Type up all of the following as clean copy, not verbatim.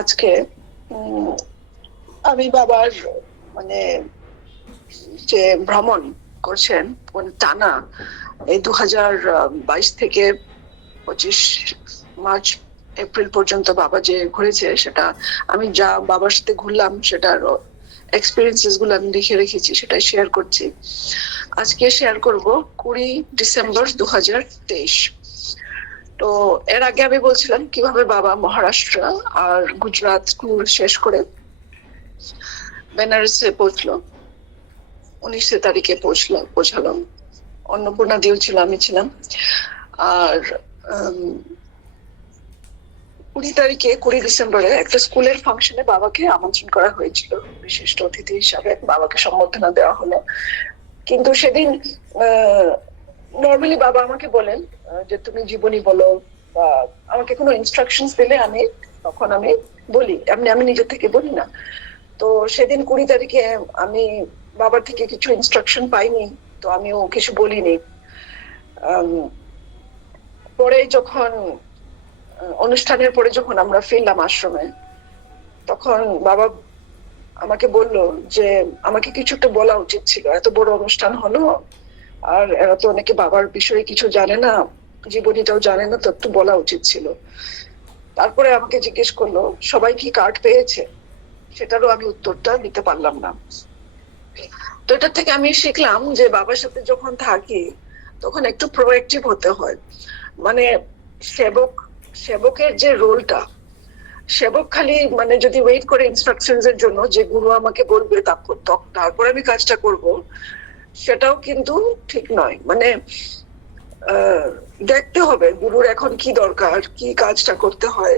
আজকে আমি বাবার মানে যে ভ্রমণ করছেন টানা এই 2022 থেকে 25 মার্চ এপ্রিল পর্যন্ত বাবা যে ঘুরেছে, সেটা আমি যা বাবার সাথে ঘুরলাম সেটার এক্সপিরিয়েন্সেস গুলো আমি লিখে রেখেছি, সেটাই শেয়ার করছি। আজকে শেয়ার করব 20 ডিসেম্বর 2023। তো এর আগে আমি বলছিলাম কিভাবে বাবা মহারাষ্ট্র আর গুজরাট ট্যুর শেষ করে বেনারসে পৌঁছলো। 19 তারিখে পৌঁছালো। অন্নপূর্ণা দিও ছিল, আমি ছিলাম। আর 20 তারিখে 20 ডিসেম্বরে একটা স্কুলের ফাংশনে বাবাকে আমন্ত্রণ করা হয়েছিল বিশিষ্ট অতিথি হিসাবে, বাবাকে সম্বর্ধনা দেওয়া হলো। কিন্তু সেদিন নর্মালি বাবা আমাকে বলেন যে তুমি জীবনী বলো, বা আমাকে কোনো ইনস্ট্রাকশন দিলে তখন আমি বলি, এমনি আমি নিজে থেকে বলি না। তো সেদিন 20 তারিখে আমি বাবার থেকে কিছু ইনস্ট্রাকশন পাইনি, তো আমিও কিছু বলিনি। পরে যখন অনুষ্ঠানের পরে যখন আমরা ফিরলাম আশ্রমে, তখন বাবা আমাকে বলল যে আমাকে কিছু একটা বলা উচিত ছিল, এত বড় অনুষ্ঠান হলো আর এরা তো অনেকে বাবার বিষয়ে কিছু জানে না, জীবনীটাও জানে না, তো একটু বলা উচিত ছিল। তারপরে আমাকে জিজ্ঞেস করলো সবাই কি কার্ড পেয়েছে, সেটারও আমি উত্তরটা দিতে পারলাম না। তো এটা থেকে আমি শিখলাম যে বাবার সাথে যখন থাকি তখন একটু প্রোঅ্যাক্টিভ হতে হয়। মানে সেবকের যে রোলটা, সেবক খালি যদি ওয়েট করে ইনস্ট্রাকশনস এর জন্য যে গুরু আমাকে বলবে তারপর আমি কাজটা করব, সেটাও কিন্তু ঠিক নয়। দেখতে হবে গুরুর এখন কি দরকার, কি কাজটা করতে হয়,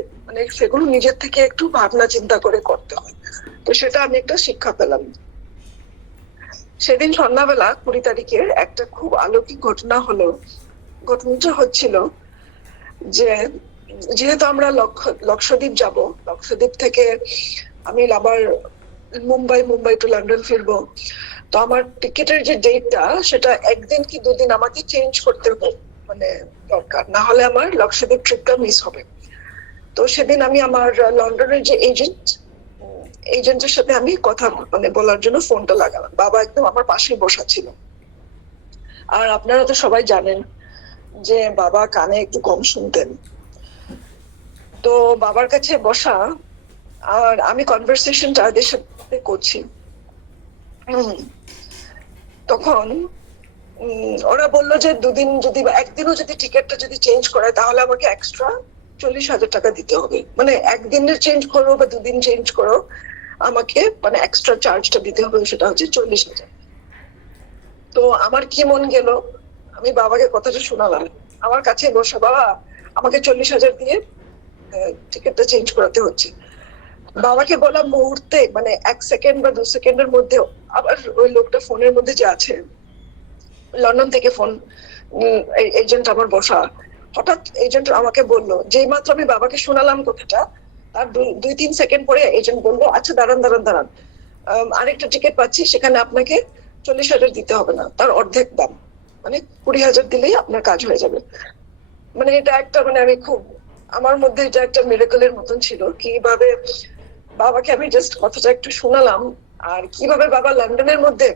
সেগুলো নিজের থেকে একটু ভাবনা চিন্তা করে করতে হয়। তো সেটা আমি একটা শিক্ষা পেলাম সেদিন সন্ধ্যাবেলা 20 তারিখে। একটা খুব অলৌকিক ঘটনা হলো। ঘটনাটা হচ্ছিল যে যেহেতু আমরা লক্ষদ্বীপ যাব, লক্ষদ্বীপ থেকে আমি আবার মুম্বাই টু লন্ডন ফিরবো। তো আমার টিকিটের যে ডেটটা, সেটা একদিন কি দুদিন আমাকে চেঞ্জ করতে হবে, দরকার, না হলে আমার লক্ষদ্বীপ ট্রিপটা মিস হবে। তো সেদিন আমি আমার লন্ডনের যে এজেন্টের সাথে আমি কথা বলার জন্য ফোনটা লাগালাম। বাবা একদম আমার পাশে বসা ছিল। আর আপনারা তো সবাই জানেন যে বাবা কানে একটু কম শুনতেন। তো বাবার কাছে বসা, আর আমি কনভারসেশনটা এদের সাথে করছি। তখন ওরা বললো যে দুদিন যদি বা একদিনও যদি টিকিটটা যদি চেঞ্জ করে, তাহলে আমাকে এক্সট্রা 40,000 টাকা দিতে হবে। একদিনের চেঞ্জ করো বা দুদিন চেঞ্জ করো, আমাকে এক্সট্রা চার্জটা দিতে হবে, সেটা হচ্ছে 40,000। তো আমার কি মন গেল, আমি বাবাকে কথাটা শোনালাম। আমার কাছে বসা, বাবা আমাকে 40,000 দিয়ে টিকিটটা চেঞ্জ করাতে হচ্ছে। বাবাকে বলা মুহূর্তে 1 সেকেন্ড বা 2 সেকেন্ডের মধ্যে আবার ওই লোকটা ফোনের মধ্যে যে আছে, লন্ডন থেকে ফোন, এজেন্ট আমার বসা, হঠাৎ এজেন্ট আমাকে বললো, যেই মাত্র আমি বাবাকে শোনালাম কথাটা, তার 2-3 সেকেন্ড পরে এজেন্ট বললো, আচ্ছা দাঁড়ান দাঁড়ান দাঁড়ান, আরেকটা টিকিট পাচ্ছি, সেখানে আপনাকে 40,000 দিতে হবে না, তার অর্ধেক দাম, 20,000 দিলেই আপনার কাজ হয়ে যাবে। এটা একটা আমি খুব, আমার মধ্যে এটা একটা মিরাকলের মতন ছিল। কিভাবে বাবাকে আমি জাস্ট কথাটা একটু শোনালাম, আর কিভাবে বাবা লন্ডনের মধ্যে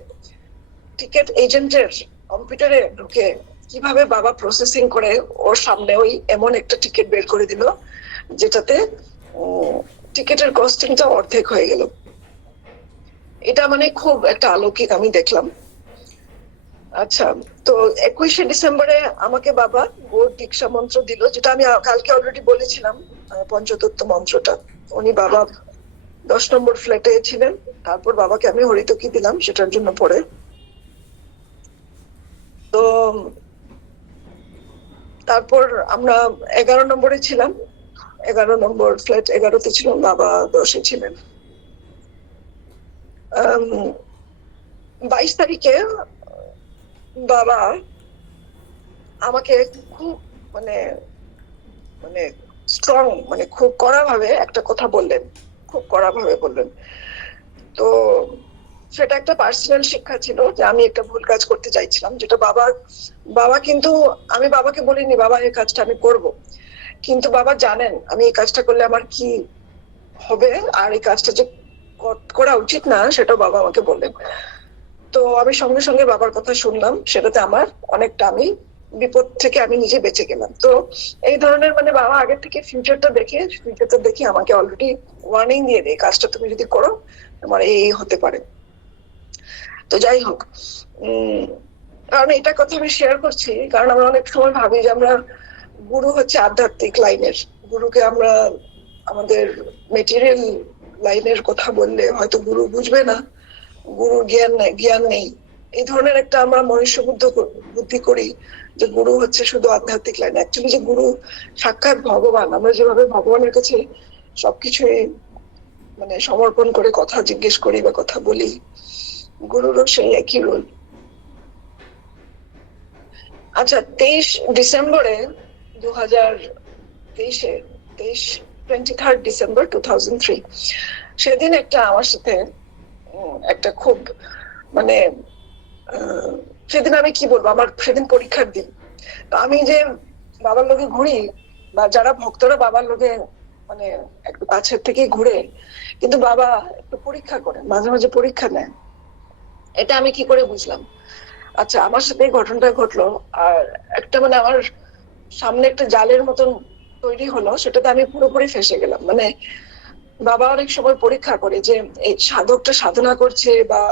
টিকিট এজেন্টের কম্পিউটারে ঢুকে কিভাবে বাবা প্রসেসিং করে ওর সামনে ওই এমন একটা টিকিট বের করে দিল, যেটাতে টিকিটের কস্টিংটা অর্ধেক হয়ে গেল। এটা খুব একটা অলৌকিক আমি দেখলাম। আচ্ছা, তো 21 ডিসেম্বরে আমাকে বাবা গোর দীক্ষা মন্ত্র দিল, যেটা আমি কালকে অলরেডি বলেছিলাম, পঞ্চতত্ত্ব মন্ত্রটা। উনি বাবা 10 নম্বর ফ্ল্যাটে ছিলেন। তারপর বাবাকে আমি হরিতকি দিলাম সেটার জন্য পরে। তো তারপর আমরা 11 নম্বরে ছিলাম, 11 নম্বর ফ্ল্যাট 11তে ছিলাম, বাবা 10-এ ছিলেন। 22 তারিখে বাবা আমাকে খুব মানে মানে স্ট্রং, খুব কড়া ভাবে একটা কথা বললেন, খুব কড়া ভাবে বললেন। তো সেটা একটা পার্সোনাল শিক্ষা ছিল যে আমি একটা ভুল কাজ করতে চাইছিলাম, যেটা বাবা কিন্তু, আমি বাবাকে বলিনি বাবা এই কাজটা আমি করব, কিন্তু বাবা জানেন আমি এই কাজটা করলে আমার কি হবে আর এই কাজটা যে করা উচিত না সেটাও বাবা আমাকে বললেন। তো আমি সঙ্গে সঙ্গে বাবার কথা শুনলাম, সেটাতে আমার অনেকটা আমি বিপদ থেকে আমি নিজে বেঁচে গেলাম। তো এই ধরনের মানে বাবা আগে থেকে ফিউচারটা দেখে আমাকে অলরেডি ওয়ার্নিং দিয়ে দেয়, কাজটা তুমি যদি করো তোমার এই হতে পারে। তো যাই হোক, কারণ এটা কথা আমি শেয়ার করছি কারণ আমরা অনেক সময় ভাবি যে আমরা গুরু হচ্ছে আধ্যাত্মিক লাইনের, গুরুকে আমরা আমাদের মেটেরিয়াল লাইনের কথা বললে হয়তো গুরু বুঝবে না, গুরুর জ্ঞান নেই, এই ধরনের একটা আমরা মনুষ্য বুদ্ধি করি যে গুরু হচ্ছে শুধু আধ্যাত্মিক লাইন। অ্যাকচুয়ালি যে গুরু সাক্ষাৎ ভগবান, আমরা যেভাবে ভগবানের কাছে সবকিছুই মানে সমর্পণ করে কথা জিজ্ঞেস করি বা কথা বলি, গুরুরও সেই একই রোল। আচ্ছা, 23 ডিসেম্বরে 2023-এ 23 ডিসেম্বর 2003 সেদিন একটা আমার সাথে একটা খুব মানে সেদিন আমি কি বলবো, আমার সেদিন পরীক্ষার দিন। তো আমি যে বাবার লোকে ঘুরি বা যারা ভক্তরা বাবার লোকে মানে একটু কাছের থেকে ঘুরে, কিন্তু বাবা একটু পরীক্ষা করে, মাঝে মাঝে পরীক্ষা নেয়। এটা আমি কি করে বুঝলাম? আচ্ছা, আমার সাথে এই ঘটনাটা ঘটলো আর একটা মানে আমার সামনে একটা জালের মতন তৈরি হলো, সেটাতে আমি পুরোপুরি ফেসে গেলাম। মানে বাবা অনেক সময় পরীক্ষা করে যে এই সাধকটা সাধনা করছে বা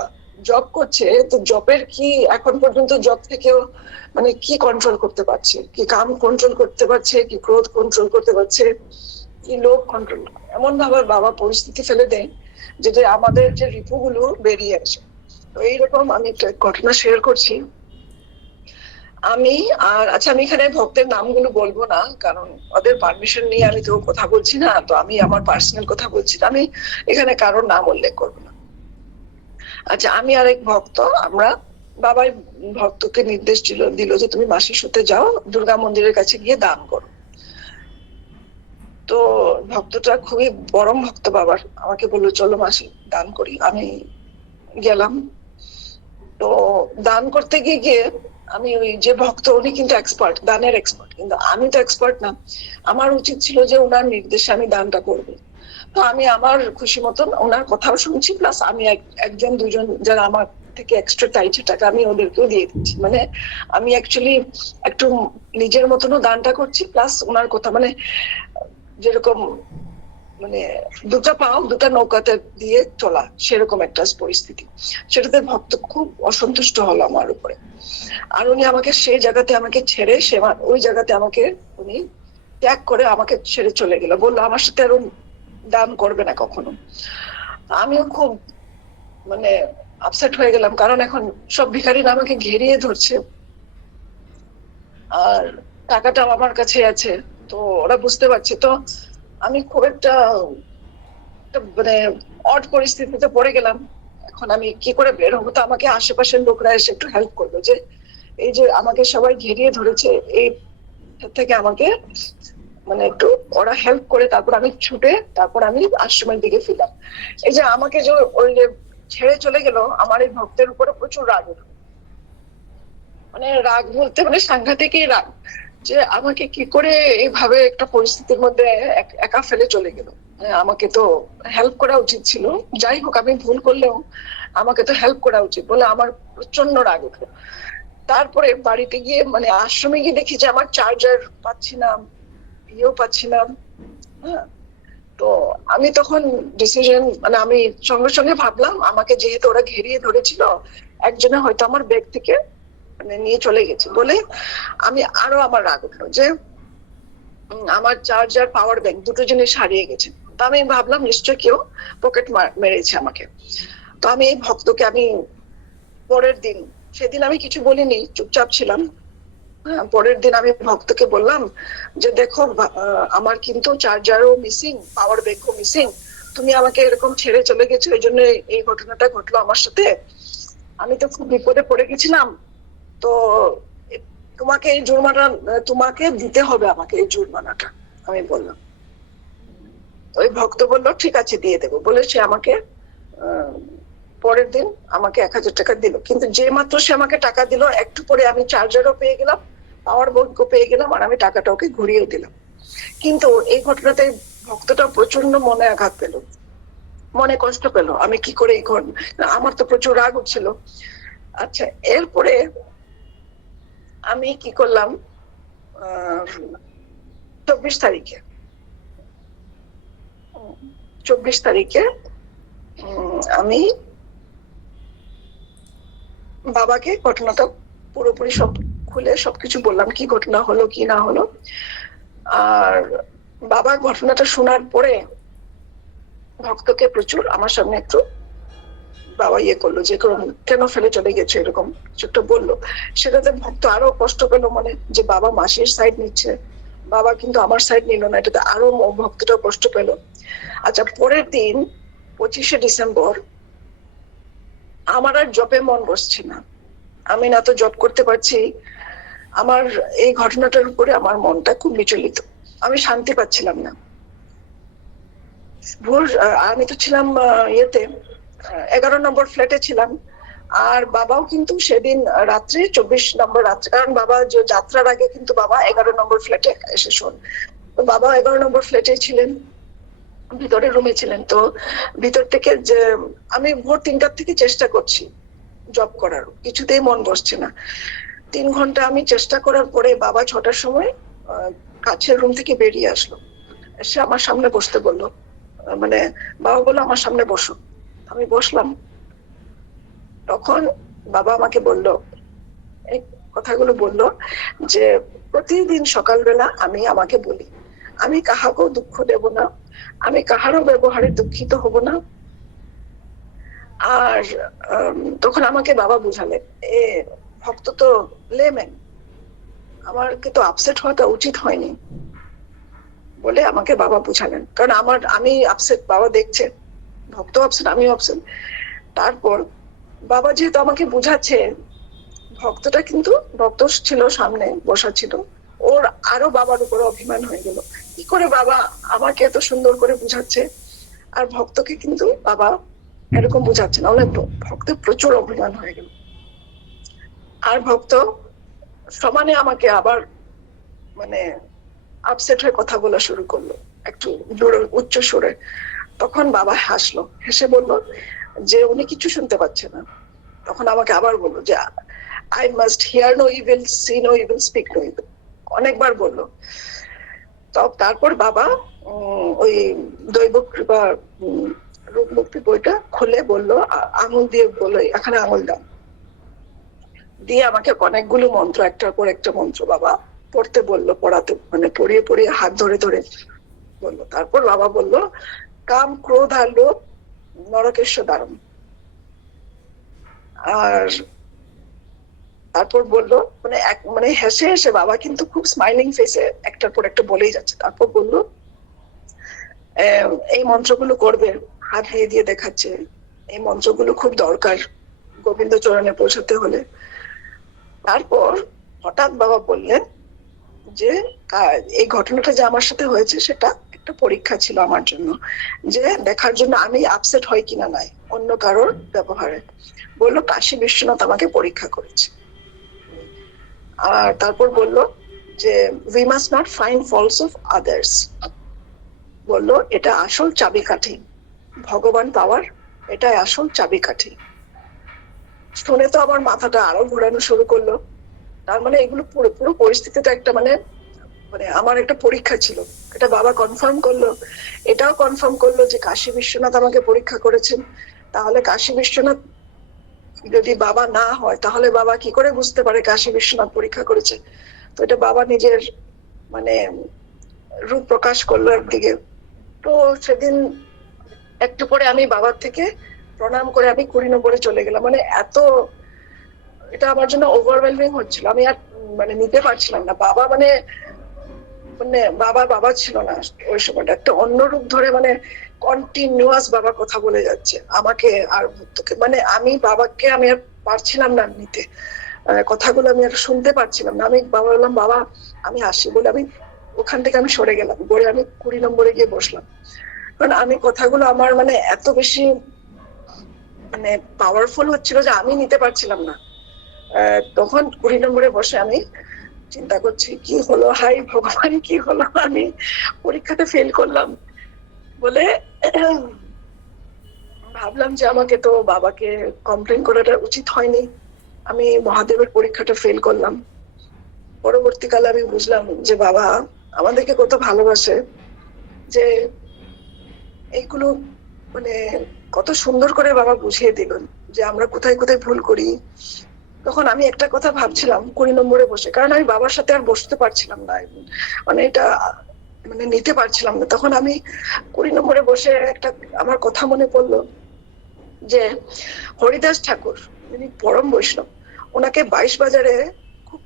জব করছে, তো জবের কি এখন পর্যন্ত জব থেকেও মানে কি কন্ট্রোল করতে পারছে, কি কাম কন্ট্রোল করতে পারছে, কি ক্রোধ কন্ট্রোল করতে পারছে, কি লোভ কন্ট্রোল। এমন ভাবে বাবা পরিস্থিতি ফেলে দেয় যেটা আমাদের যে রিপুগুলো বেরিয়ে আসে। তো এইরকম আমি একটা ঘটনা শেয়ার করছি। আমি আচ্ছা, আমি এখানে ভক্তের নামগুলো বলবো না কারণ ওদের পারমিশন নিয়ে আমি তো কথা বলছি না, তো আমি আমার পার্সোনাল কথা বলছি, আমি এখানে কারোর নাম উল্লেখ করবো না। আচ্ছা, আমি আর এক ভক্ত, আমরা বাবাই ভক্তকে নির্দেশ দিল যে তুমি মাসি সুতে যাও, দুর্গা মন্দিরের কাছে গিয়ে দান করো। তো ভক্তটা খুবই পরম ভক্ত বাবার, আমাকে বললো চলো মাসি দান করি। আমি গেলাম। তো দান করতে গিয়ে আমি ওই যে ভক্ত উনি কিন্তু এক্সপার্ট, দানের এক্সপার্ট, কিন্তু আমি তো এক্সপার্ট না। আমার উচিত ছিল যে ওনার নির্দেশে আমি দানটা করবো। তো আমি আমার খুশি মতন ওনার কথাও শুনছি, প্লাস আমি একজন দুজন যারা আমার থেকে এক্সট্রা চাইছে টাকা আমি ওদেরকেও দিয়ে দিচ্ছি। মানে আমি অ্যাকচুয়ালি একটু নিজের মতনও দানটা করছি, প্লাস ওনার কথা মানে যেরকম মানে দুটা পাও দুটা নৌকাতে দিয়ে চলা, সেরকম একটা পরিস্থিতি। সেটাতে ভক্ত খুব অসন্তুষ্ট হলো আমার উপরে। আর উনি আমাকে সেই জায়গাতে আমাকে ছেড়ে ওই জায়গাতে আমাকে উনি ত্যাগ করে আমাকে ছেড়ে চলে গেল, বললো আমার সাথে আরো দান করবে না কখনো। আমিও খুব মানে আপসেট হয়ে গেলাম, কারণ এখন সব ভিখারিরা আমাকে ঘেরিয়ে ধরছে আর টাকাটাও আমার কাছে আছে, তো ওরা বুঝতে পারছে। তো আমি খুব একটা মানে অড পরিস্থিতিতে পড়ে গেলাম। এখন আমি কি করে বের হবো? তো আমাকে আশেপাশের লোকরা এসে একটু হেল্প করবে, যে এই যে আমাকে সবাই ঘেরিয়ে ধরেছে এই থেকে আমাকে মানে একটু ওরা হেল্প করে তারপর আমি ছুটে তারপর আমি আশ্রমের দিকে ফিরলাম। এই যে আমাকে যে ওই যে ছেড়ে চলে গেল, আমার এই ভক্তের উপরে প্রচুর রাগ উঠল। মানে রাগ বলতে মানে সাংঘাতিকই রাগ, যে আমাকে কি করে এইভাবে একটা পরিস্থিতির মধ্যে একা ফেলে চলে গেল। আমাকে তো হেল্প করা উচিত ছিল, যাই হোক আমি ভুল করলেও আমাকে তো হেল্প করা উচিত বলে আমার প্রচন্ড রাগ উঠলো। তারপরে বাড়িতে গিয়ে মানে আশ্রমে গিয়ে দেখি যে আমার চার্জার পাচ্ছি না, পাচ্ছি না। হ্যাঁ, তো আমি তখন ডিসিশন মানে আমি সঙ্গে সঙ্গে ভাবলাম আমাকে যেহেতু ওরা ঘেরিয়ে ধরেছিল, একজনে হয়তো আমার ব্যাগ থেকে মানে নিয়ে চলে গেছে বলে আমি আরো আমার রাগ উঠলো যে আমার চার্জার পাওয়ার ব্যাংক দুটো জিনিস হারিয়ে গেছে। তো আমি ভাবলাম নিশ্চয় কেউ পকেট মেরেছে আমাকে। তো আমি এই ভক্তকে আমি পরের দিন, সেদিন আমি কিছু বলিনি, চুপচাপ ছিলাম। পরের দিন আমি ভক্তকে বললাম যে দেখো আমার কিন্তু চার্জারও মিসিং, পাওয়ার ব্যাংকও মিসিং, তুমি আমাকে এরকম ছেড়ে চলে গেছো, এই জন্য এই ঘটনাটা ঘটলো আমার সাথে। আমি তো খুব বিপদে পড়ে গেছিলাম, তো তোমাকে এই জরিমানা তোমাকে দিতে হবে, আমাকে এই জরিমানাটা, আমি বললাম। ওই ভক্ত বললো ঠিক আছে দিয়ে দেবো বলে সে আমাকে পরের দিন আমাকে 1000 টাকা দিল। কিন্তু যে মাত্র সে আমাকে টাকা দিল একটু পরে আমি চার্জারও পেয়ে গেলাম, পাওয়ার ব্যাংকও পেয়ে গেলাম, আর আমি টাকাটা ওকে ঘুরিয়ে দিলাম। কিন্তু এই ঘটনাতে ভক্তটা প্রচন্ড মনে আঘাত পেল, মনে কষ্ট পেল, আমি কি করে আমার তো প্রচুর রাগ হচ্ছিল। আচ্ছা, এরপরে আমি কি করলাম, 24 তারিখে 24 তারিখে আমি বাবাকে ঘটনাটা পুরোপুরি সব খুলে সবকিছু বললাম, কি ঘটনা হলো কি না হলো। আর বাবা ঘটনাটা শোনার পরে ভক্তকে প্রচুর আমার সামনে একটু বাবা করলো যে কেন ফেলে চলে গেছে, এরকম কিছু একটা বললো। সেটাতে ভক্ত আরো কষ্ট পেলো, মানে যে বাবা মাসির সাইড নিচ্ছে, বাবা কিন্তু আমার সাইড নিল না, এটাতে আরো ভক্তটা কষ্ট পেলো। আচ্ছা, পরের দিন 25শে ডিসেম্বর আমার আর জবে মন বসছে না, আমি না তো জব করতে পারছি, আমার এই ঘটনাটার উপরে আমার মনটা খুব বিচলিত, আমি শান্তি পাচ্ছিলাম না। আমি তো ছিলাম 11 নম্বর ফ্ল্যাটে ছিলাম, আর বাবাও কিন্তু সেদিন রাত্রে 24 নম্বর রাত্রে, কারণ বাবা যাত্রার আগে কিন্তু বাবা 11 নম্বর ফ্ল্যাটে এসে শোন, তো বাবা 11 নম্বর ফ্ল্যাটে ছিলেন, ভিতরে রুমে ছিলেন। তো ভিতর থেকে যে আমি ভোর 3টার থেকে চেষ্টা করছি জব করার, কিছুতেই মন বসছে না। 3 ঘন্টা আমি চেষ্টা করার পরে বাবা 6টার সময় কাছের রুম থেকে বেরিয়ে আসলো, এসে আমার সামনে বসতে বললো, মানে বাবা বললো আমার সামনে বসো, আমি বসলাম। তখন বাবা আমাকে বলল, এই কথাগুলো বলল যে প্রতিদিন সকালবেলা আমি আমাকে বলি আমি কাহাকেও দুঃখ দেব না, আমি কাহারও ব্যবহারে দুঃখিত হব না। আর তখন আমাকে বাবা বুঝালেন, এ ভক্ত তো লেমেন, আমাকে তো আপসেট হওয়াটা উচিত হয়নি বলে আমাকে বাবা বুঝালেন, কারণ আমি আপসেট, বাবা দেখছে ভক্ত আপসেট, আমিও আপসেট। তারপর বাবা যেহেতু আমাকে বুঝাচ্ছে, ভক্তটা কিন্তু ভক্ত ছিল সামনে বসা ছিল, ওর আরো বাবার উপরে অভিমান হয়ে গেল, কি করে বাবা আমাকে এত সুন্দর করে বুঝাচ্ছে আর ভক্তকে কিন্তু বাবা এরকম বুঝাচ্ছে না, ভক্তের প্রচুর অভিমান হয়ে গেল। আর ভক্ত সমানে আমাকে আবার মানে আপসেট হয়ে কথা বলা শুরু করলো একটু উচ্চ সুরে। তখন বাবা হাসলো, হেসে বলল যে উনি কিছু শুনতে পাচ্ছে না। তখন আমাকে আবার বললো যে I must hear no evil, see no evil, speak no evil, অনেকবার বললো। তারপর বাবা ওই দৈব কৃপা রূপ মুক্তি বইটা খুলে বললো, আঙুল দিয়ে বললো এখানে আঙুল দাও, দিয়ে আমাকে অনেকগুলো মন্ত্র একটার পর একটা মন্ত্র বাবা পড়তে বললো, পড়াতে মানে পড়িয়ে পড়িয়ে হাত ধরে ধরে বললো। তারপর বাবা বললো কাম ক্রোধ আর লোভ নরকেশ্বর দারুণ। আর তারপর বললো মানে হেসে হেসে, বাবা কিন্তু খুব স্মাইলিং ফেসে একটার পর একটা বলেই যাচ্ছে। তারপর বললো এই মন্ত্রগুলো করবে, হাত দিয়ে দিয়ে দেখাচ্ছে, এই মন্ত্রগুলো খুব দরকার গোবিন্দ চরণে পৌঁছাতে হলে। তারপর হঠাৎ বাবা বললেন যে এই ঘটনাটা যে আমার সাথে হয়েছে সেটা একটা পরীক্ষা ছিল আমার জন্য, যে দেখার জন্য আমি আপসেট হয় কিনা নাই অন্য কারোর ব্যবহারে। বললো কাশী বিশ্বনাথ আমাকে পরীক্ষা করেছে। আর তারপর বললো যে we must not find faults of others, বললো এটা আসল চাবিকাঠি, ভগবান পাওয়ার এটাই আসল চাবিকাঠি। শুনে তো আমার মাথাটা আরো ঘোরানো শুরু করলো। তার মানে এগুলো পুরো পরিস্থিতিটা একটা মানে আমার একটা পরীক্ষা ছিল, এটা বাবা কনফার্ম করলো। এটাও কনফার্ম করলো যে কাশী বিশ্বনাথ আমাকে পরীক্ষা করেছেন। তাহলে কাশী বিশ্বনাথ যদি বাবা না হয় তাহলে বাবা কি করে বুঝতে পারে কাশী বিশ্বনাথ পরীক্ষা করেছে? তো এটা বাবা নিজের মানে রূপ প্রকাশ করলো একদিকে। তো সেদিন একটু পরে আমি বাবার থেকে প্রণাম করে আমি 20 নম্বরে চলে গেলাম। মানে এত এটা আমার জন্য ওভারওয়েলমিং হচ্ছিল, আমি আর মানে নিতে পারছিলাম না। বাবা মানে বাবা ছিল না ওই সময়টা, একটা অন্য রূপ ধরে মানে কন্টিনিউয়াস বাবা কথা বলে যাচ্ছে আমাকে আর ভক্তকে। মানে আমি বাবাকে আমি আর পারছিলাম না নিতে, কথাগুলো আমি আর শুনতে পারছিলাম না। আমি বাবা বললাম বাবা আমি আসি বলে আমি ওখান থেকে আমি সরে গেলাম, পরে আমি 20 নম্বরে গিয়ে বসলাম। কারণ আমি কথাগুলো আমার মানে এত বেশি মানে পাওয়ারফুল হচ্ছিল যে আমি নিতে পারছিলাম না। তখন 20 নম্বরে বসে আমি চিন্তা করছি কি হলো, হাই ভগবান কি হলো, আমি পরীক্ষাতে ফেল করলাম। বলে ভাবলাম যে আমাকে তো বাবাকে কমপ্লেন করাটা উচিত হয়নি, আমি মহাদেবের পরীক্ষাটা ফেল করলাম। পরবর্তীকালে আমি বুঝলাম যে বাবা আমাদেরকে কত ভালোবাসে, যে এইগুলো মানে কত সুন্দর করে বাবা বুঝিয়ে দিলেন যে আমরা কোথায় কোথায় ভুল করি। তখন আমি একটা কথা ভাবছিলাম 20 নম্বরে বসে, কারণ আমি বাবার সাথে আর বসতে পারছিলাম না, মানে এটা মানে নিতে পারছিলাম না। তখন আমি 20 নম্বরে বসে একটা আমার কথা মনে পড়লো যে হরিদাস ঠাকুর, উনি পরম বৈষ্ণব, ওনাকে 22 বাজারে খুব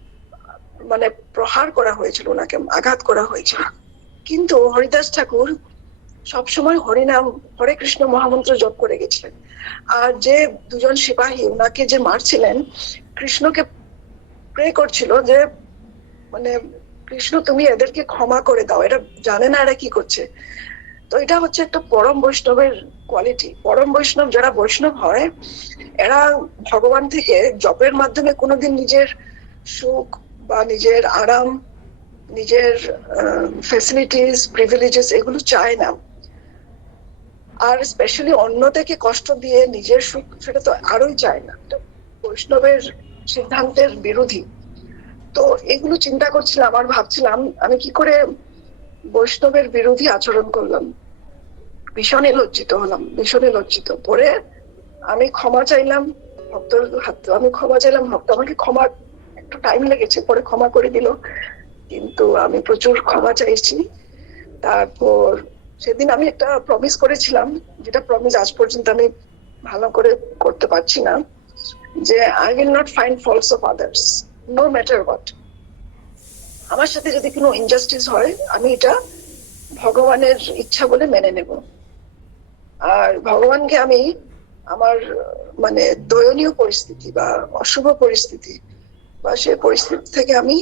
মানে প্রহার করা হয়েছিল, ওনাকে আঘাত করা হয়েছিল, কিন্তু হরিদাস ঠাকুর সবসময় হরিনাম হরে কৃষ্ণ মহামন্ত্র জপ করে গেছিলেন। আর যে দুজন সিপাহী ওনাকে যে মারছিলেন, কৃষ্ণকে প্রে করছিল যে মানে কৃষ্ণ তুমি এদেরকে ক্ষমা করে দাও, এরা জানে না এরা কি করছে। তো এটা হচ্ছে একটা পরম বৈষ্ণবের কোয়ালিটি। পরম বৈষ্ণব যারা বৈষ্ণব হয়, এরা ভগবান থেকে জপের মাধ্যমে কোনোদিন নিজের সুখ বা নিজের আরাম, নিজের ফেসিলিটিস প্রিভিলেজেস এগুলো চায় না। আর স্পেশালি অন্যদেরকে কষ্ট দিয়ে নিজের সুখ সেটা তো আরোই চায় না, বৈষ্ণবের সিদ্ধান্তের বিরোধী। তো এগুলো চিন্তা করছিলাম আর ভাবছিলাম আমি কি করে বৈষ্ণবের বিরোধী আচরণ করলাম। ভীষণই লজ্জিত হলাম, ভীষণই লজ্জিত। পরে আমি ক্ষমা চাইলাম ভক্তর হাত, আমি ক্ষমা চাইলাম, ভক্ত আমাকে ক্ষমা, একটু টাইম লেগেছে, পরে ক্ষমা করে দিল, কিন্তু আমি প্রচুর ক্ষমা চাইছি। তারপর সেদিন আমি একটা প্রমিস করেছিলাম, যেটা প্রমিস আজ পর্যন্ত আমি ভালো করে করতে পারছি না, যে I will not find faults of others no matter what. আমার সাথে যদি কোনো ইনজাস্টিস হয় আমি এটা ভগবানের ইচ্ছা বলে মেনে নেব। আর ভগবানকে আমি আমার মানে দয়নীয় পরিস্থিতি বা অশুভ পরিস্থিতি বা সে পরিস্থিতি থেকে আমি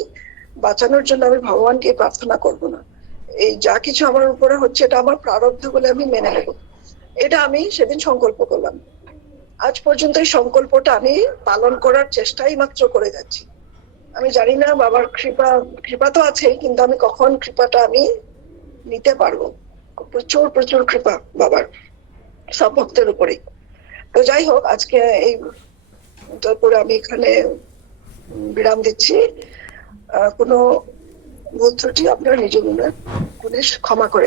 বাঁচানোর জন্য আমি ভগবানকে প্রার্থনা করব না। এই যা কিছু আমার উপরে হচ্ছে এটা আমার প্রারব্ধ বলে আমি মেনে নেব, এটা আমি সেদিন সংকল্প করলাম। আজ পর্যন্ত এই সংকল্পটা আমি পালন করার চেষ্টাই মাত্র করে যাচ্ছি। আমি জানি না বাবার কৃপা, কৃপা তো আছেই, কিন্তু আমি কখন কৃপাটা আমি নিতে পারবো। প্রচুর প্রচুর কৃপা বাবার সব ভক্তের উপরেই। তো যাই হোক, আজকে এই তারপরে আমি এখানে বিরাম দিচ্ছি। কোনো ভুল ত্রুটি আপনারা নিজে মনে ক্ষমা করে